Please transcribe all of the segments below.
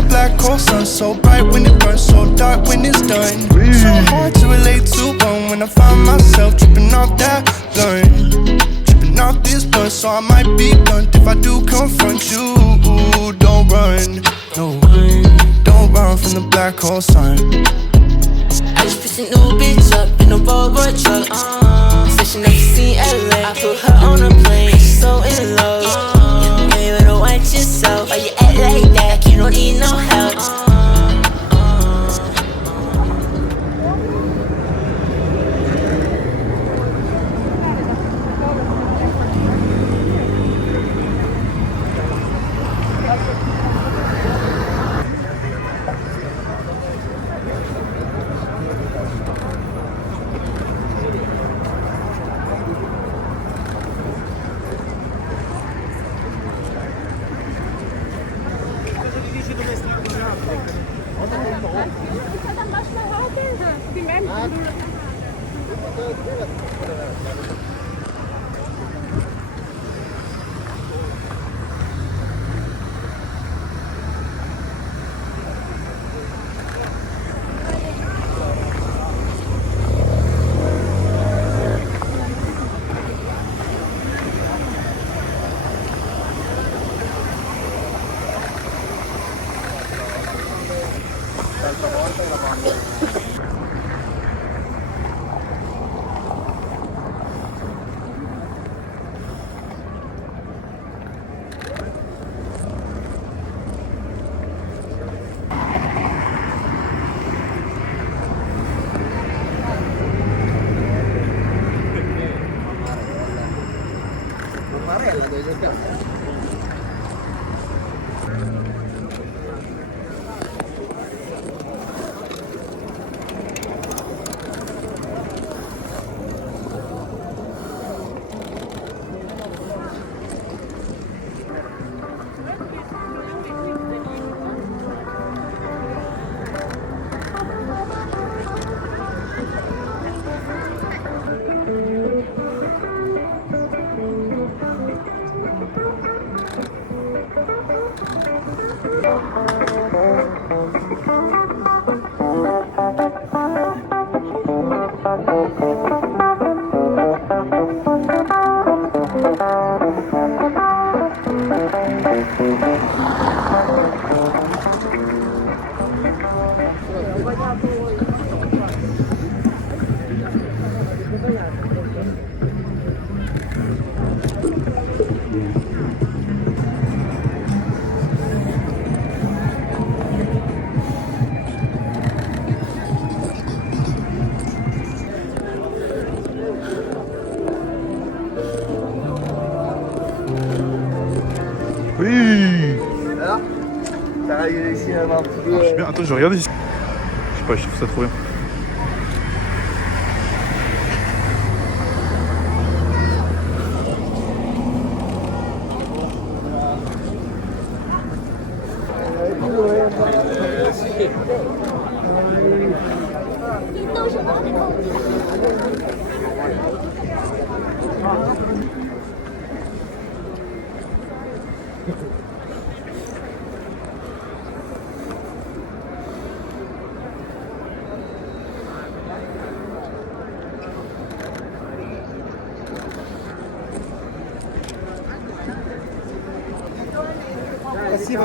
a black hole sun, so bright when it burns, so dark when it's done. So hard to relate to one when I find myself tripping off that blunt, tripping off this blunt. So I might be blunt if I do confront you. Don't run, no, don't run from the black hole sun. I just picked a new bitch up in a Volvo truck. Said she never seen LA. I put her on a plane, she's so in love. You better watch yourself. Why you act like that? Like you don't need no help. Oui. Alors, t'as réussi à avoir un petit peu... Je suis bien. Attends, je regarde ici. Je sais pas, je trouve ça trop bien.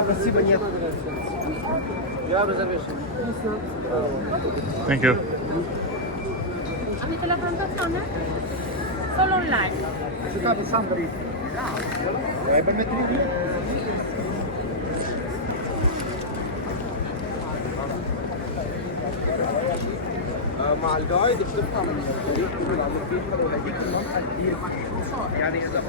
Спасибо, нет. Я разобьюсь. Thank you. Avete la prenotazione? Solo online. Città di Sandri. Vai per mettere مع الجايد بتبقى من يعني اذا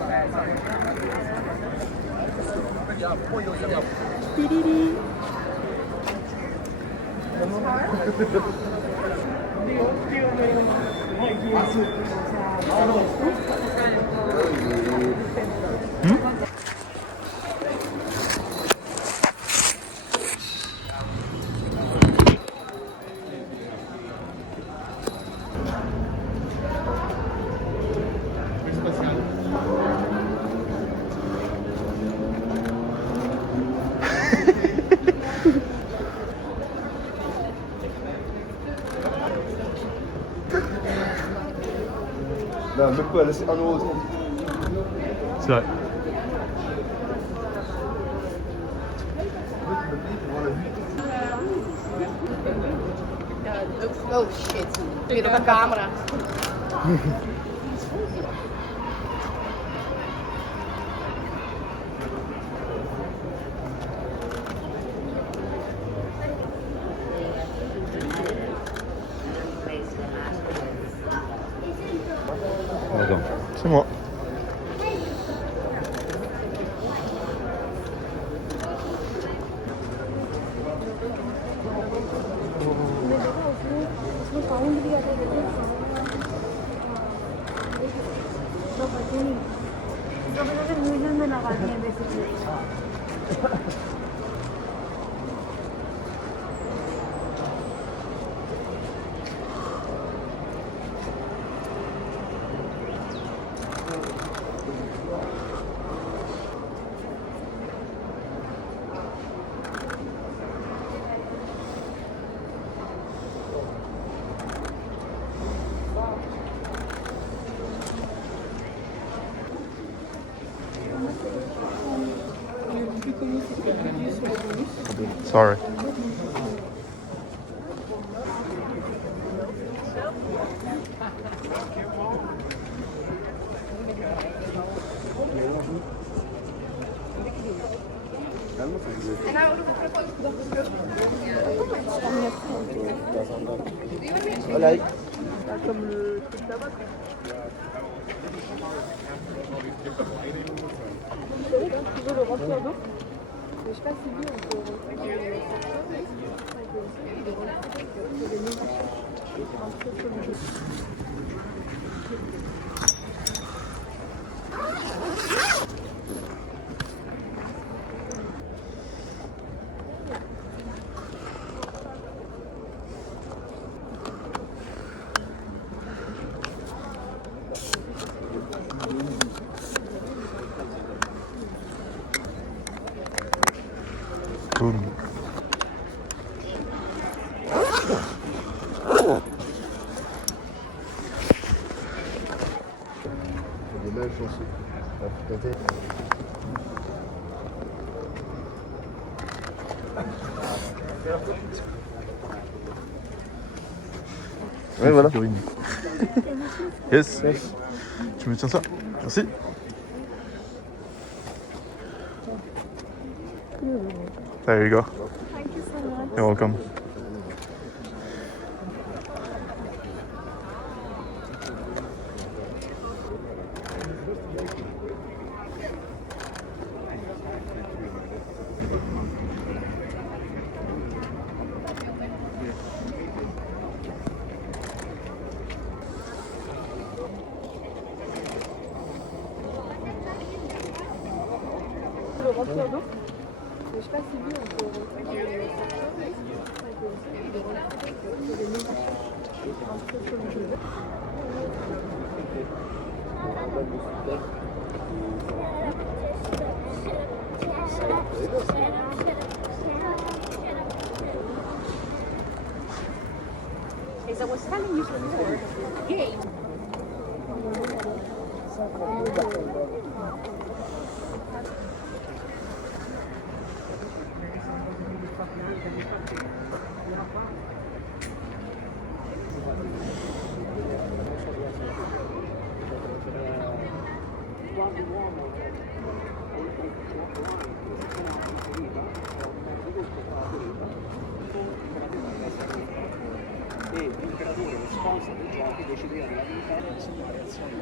quoi, là c'est 1,30€. C'est vrai. Oh shit. Vedo la camera. Attends, c'est moi. Sorry. Voilà. Comme le truc là-bas. Tu veux le remplir d'eau? Je sais pas si lui on peut Boum. Des mains chanceux. Ouais, voilà. Yes. Tu me tiens ça? Merci. There you go. Thank you so much. You're welcome. Le remplir d'eau? Je sais pas si lui on peut As I was telling you before, game. E il creatore, lo sponsor dei giochi decideva della vita una reazione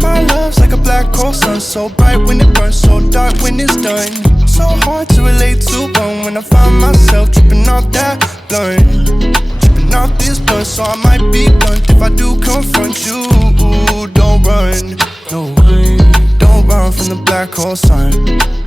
My love's like a black hole sun, so bright when it burns, so dark when it's done. So hard to relate to one when I find myself tripping off that blunt, tripping off this blunt, so I might be blunt if I do confront you. Don't run, no, don't run from the black hole sun.